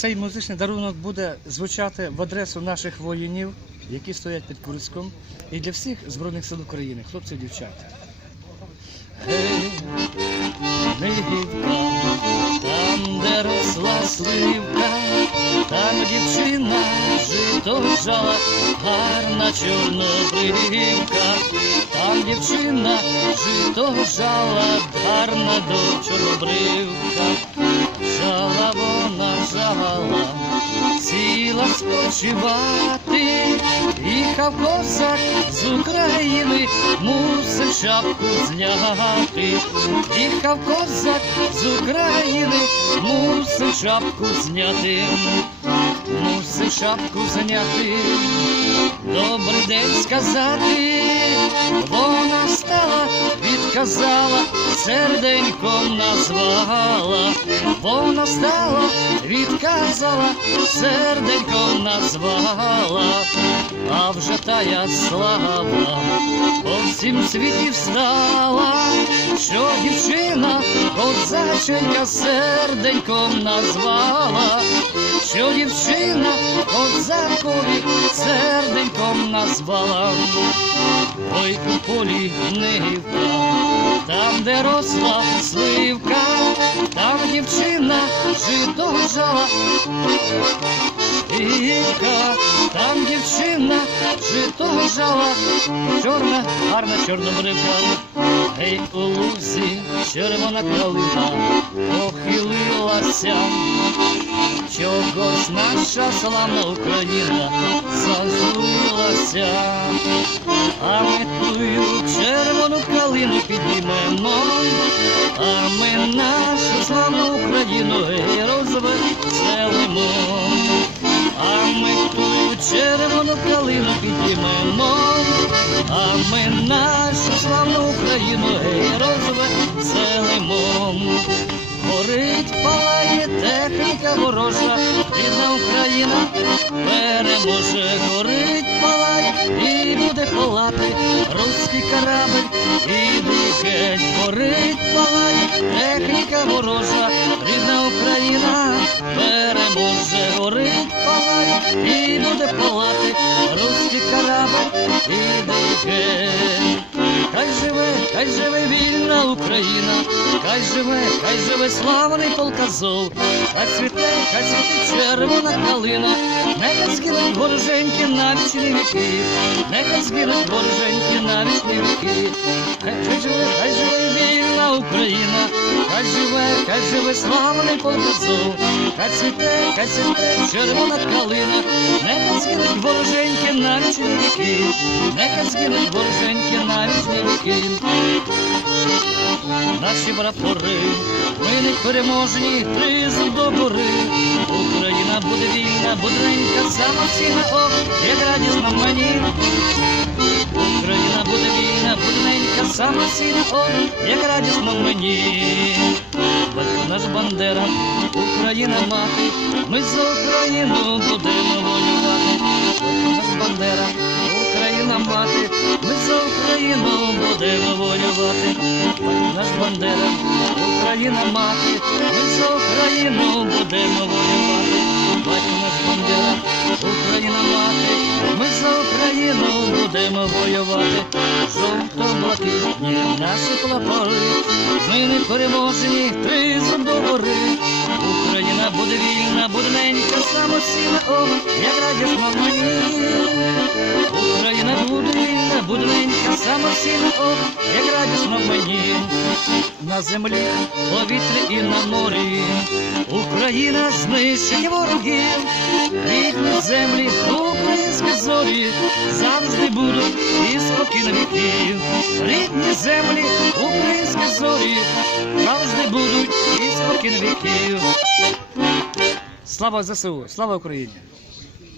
цей музичний дарунок буде звучати в адресу наших воїнів, які стоять під Курськом, і для всіх Збройних сил України, хлопців і дівчата. Там, де росла сливка, там дівчина жито гарна чорнобривка, там дівчина жито жала, гарна до чорнобривка, жала вона жала, сіла спочивати, їхав козак з України, мусив шапку зняти, їхав козак з України, мусив шапку зняти, мусив шапку зняти, добрий день сказати, вона стала, відказала, серденьком назвала, вона стала, відказала, серденьком назвала, а вже тая слава по всім світі встала, що дівчина козаченька серденьком назвала, що дівчина козакові серденьком назвала. Ой, у полі нивка, там, де росла сливка, там дівчина жито жала. Там жито жала, чорна, гарна чорнобривка. Гей, у лузі червона калина похилилася. Чогось наша славна Україна зазулилася, а ми тую червону калину підіймемо, а ми нашу славну Україну підіймемо, а ми нашу славну Україну розвеселимо. Горить, палає техніка ворожа, рідна Україна переможе, горить, палає і буде палати руський корабль, іди геть, горить, палає техніка ворожа, рідна Україна переможе, горить, палає і буде палати руський корабль, геть. Хай живе, хай живе вільна Україна, хай живе, хай живе славний полказов, хай цвіте, хай цвіте червона калина, нехай згинуть вороженьки на вічні віки, нехай згинуть вороженьки на вічні віки, хай живе, хай живе вільна Україна, хай живе, хай живе славний полказов, хай цвіте, хай цвіте червона калина, нехай згинуть вороженьки на вічні віки, нехай згинуть вороженьки на вічні віки. Наші прапори, ми не переможні, тризу до гори. Україна буде вільна, будренька, самоцінна, о, як радісно мені. Україна буде вільна, будненька, самоцінна, о, як радісно мені. Батько наш Бандера, Україна мати, ми за Україну будемо воювати. Батько наш Бандера, Україна мати, ми за Україну будемо воювати. Батько наш Бандера, Україна мати, ми за Україну будемо воювати. Батько наш Бандера, Україна мати, ми за Україну будемо воювати. Жовто-блакитні наші прапори, ми не переможені, тризом до гори. Україна буде вільна, будненька, самостійна, о, як радісно мені. Україна буде вільна, будненька, самостійна, о, як радісно мені. На землі, повітрі і на морі. Україна знищить ворогів, рідні землі, українські зорі завжди будуть і спокійно віків. Рідні землі, українські зорі завжди будуть і спокійно віків. Слава ЗСУ, слава Україні!